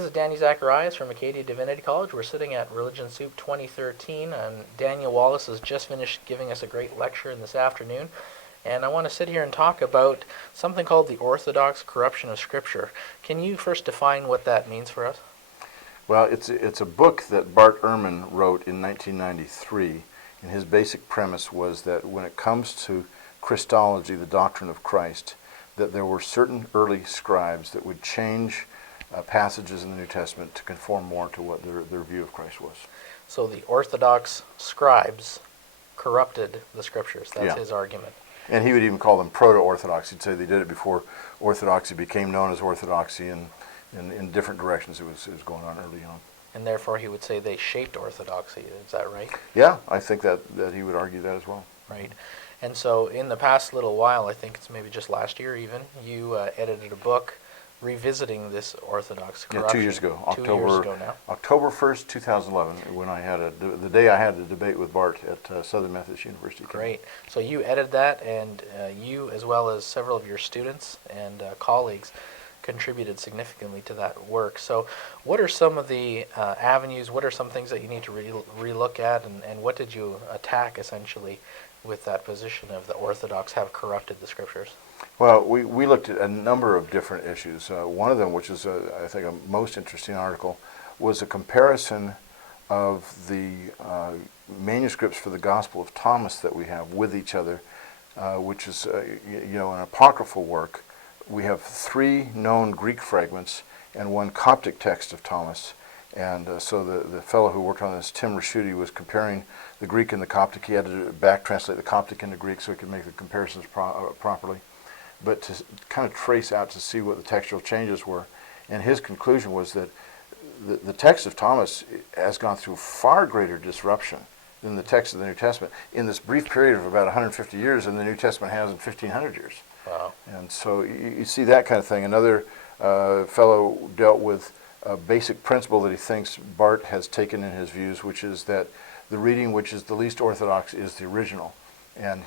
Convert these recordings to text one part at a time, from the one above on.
This is Danny Zacharias from Acadia Divinity College. We're sitting at Religion Soup 2013, and Daniel Wallace has just finished giving us a great lecture this afternoon. And I want to sit here and talk about something called the Orthodox Corruption of Scripture. Can you first define what that means for us? Well, it's a book that Bart Ehrman wrote in 1993, and his basic premise was that when it comes to Christology, the doctrine of Christ, that there were certain early scribes that would change passages in the New Testament to conform more to what their view of Christ was. So the Orthodox scribes corrupted the Scriptures. That's his argument. And he would even call them proto-Orthodox. He'd say they did it before Orthodoxy became known as Orthodoxy, and in different directions it was going on early on. And therefore he would say they shaped Orthodoxy. Is that right? Yeah, I think that he would argue that as well. Right. And so in the past little while, I think it's maybe just last year even, you edited a book revisiting this Orthodox corruption. Yeah, 2 years ago. 2 years ago now. October 1st, 2011, when I had the day I had a debate with Bart at Southern Methodist University. Great. So you edited that, and you, as well as several of your students and colleagues, contributed significantly to that work. So what are some of the avenues, what are some things that you need to relook at, and what did you attack, essentially, with that position of the Orthodox have corrupted the Scriptures? Well, we looked at a number of different issues. One of them, which is I think a most interesting article, was a comparison of the manuscripts for the Gospel of Thomas that we have with each other, which is an apocryphal work. We have 3 known Greek fragments and 1 Coptic text of Thomas. And so the fellow who worked on this, Tim Raschuti, was comparing the Greek and the Coptic. He had to back translate the Coptic into Greek so he could make the comparisons properly. But to kind of trace out to see what the textual changes were. And his conclusion was that the text of Thomas has gone through far greater disruption than the text of the New Testament in this brief period of about 150 years than the New Testament has in 1,500 years. Wow. And so you see that kind of thing. Another fellow dealt with a basic principle that he thinks Bart has taken in his views, which is that the reading which is the least orthodox is the original. And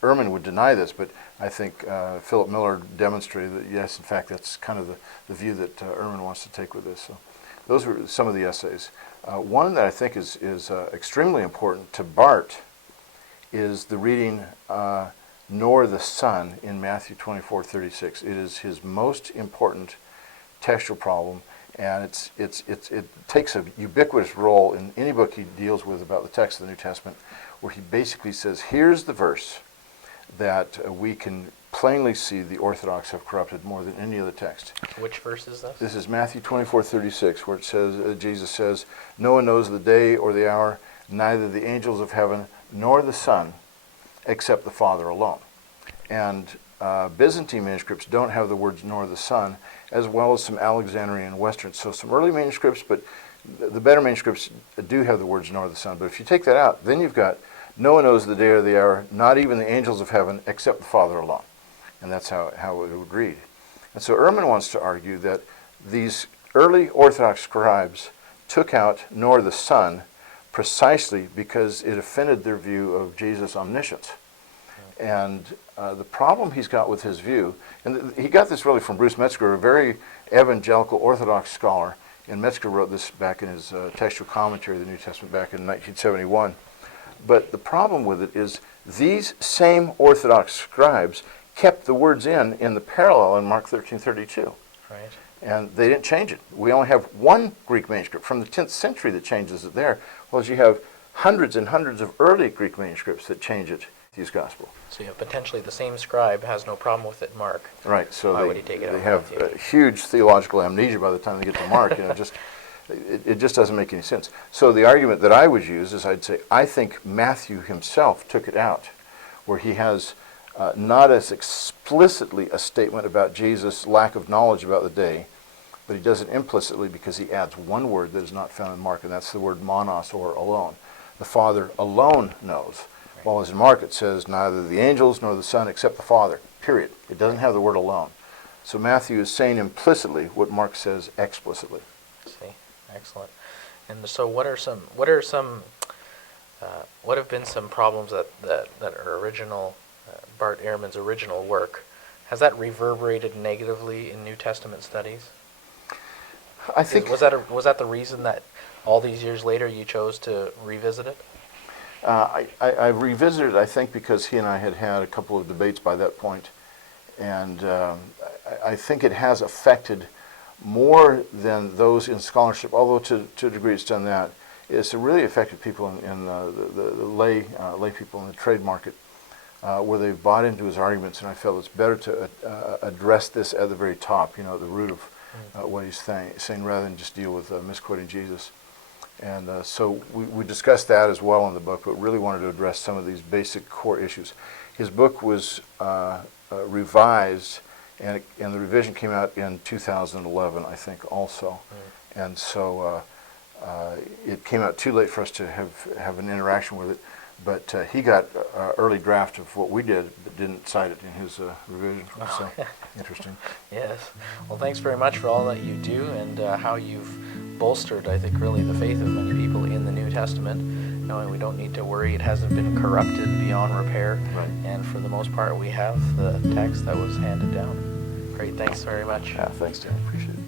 Ehrman would deny this, but I think Philip Miller demonstrated that, yes, in fact, that's kind of the view that Ehrman wants to take with this. So those were some of the essays. One that I think is extremely important to Bart is the reading nor the Son in Matthew 24:36. It is his most important textual problem, and it takes a ubiquitous role in any book he deals with about the text of the New Testament, where he basically says, here's the verse that we can plainly see the Orthodox have corrupted more than any other text. Which verse is this? This is Matthew 24:36, where it says, Jesus says, no one knows the day or the hour, neither the angels of heaven nor the Son, except the Father alone. And Byzantine manuscripts don't have the words nor the Son, as well as some Alexandrian and Western. So some early manuscripts, but the better manuscripts do have the words nor the Son. But if you take that out, then you've got no one knows the day or the hour, not even the angels of heaven, except the Father alone. And that's how it would read. And so Ehrman wants to argue that these early Orthodox scribes took out nor the Son precisely because it offended their view of Jesus' omniscience. And the problem he's got with his view, and he got this really from Bruce Metzger, a very evangelical Orthodox scholar, and Metzger wrote this back in his textual commentary of the New Testament back in 1971. But the problem with it is these same Orthodox scribes kept the words in the parallel in Mark 13:32. Right. And they didn't change it. We only have 1 Greek manuscript from the 10th century that changes it there, whereas you have hundreds and hundreds of early Greek manuscripts that change it, Matthew's Gospel. So you have potentially the same scribe has no problem with it in Mark. Right, so Why would he take it out they of have Matthew? huge theological amnesia by the time they get to Mark. It just doesn't make any sense. So the argument that I would use is I'd say, I think Matthew himself took it out, where he has not as explicitly a statement about Jesus' lack of knowledge about the day, but he does it implicitly because he adds 1 word that is not found in Mark, and that's the word monos, or alone. The Father alone knows. While as in Mark it says, neither the angels nor the Son except the Father, period. It doesn't have the word alone. So Matthew is saying implicitly what Mark says explicitly. See, excellent. And so what have been some problems that are original, Bart Ehrman's original work? Has that reverberated negatively in New Testament studies? I think Was that the reason that all these years later you chose to revisit it? I revisited it, I think, because he and I had had a couple of debates by that point, and I think it has affected more than those in scholarship, although to a degree it's done that. It's really affected people in the lay people in the trade market, where they've bought into his arguments, and I felt it's better to address this at the very top, the root of what he's saying, rather than just deal with misquoting Jesus. And so we discussed that as well in the book, but really wanted to address some of these basic core issues. His book was revised, and the revision came out in 2011, I think, also. And so it came out too late for us to have an interaction with it. But he got an early draft of what we did, but didn't cite it in his revision. So interesting. Yes. Well, thanks very much for all that you do and how you've bolstered, I think, really the faith of many people in the New Testament, knowing we don't need to worry. It hasn't been corrupted beyond repair. Right. And for the most part, we have the text that was handed down. Great. Thanks very much. Yeah, thanks, Dan. Appreciate it.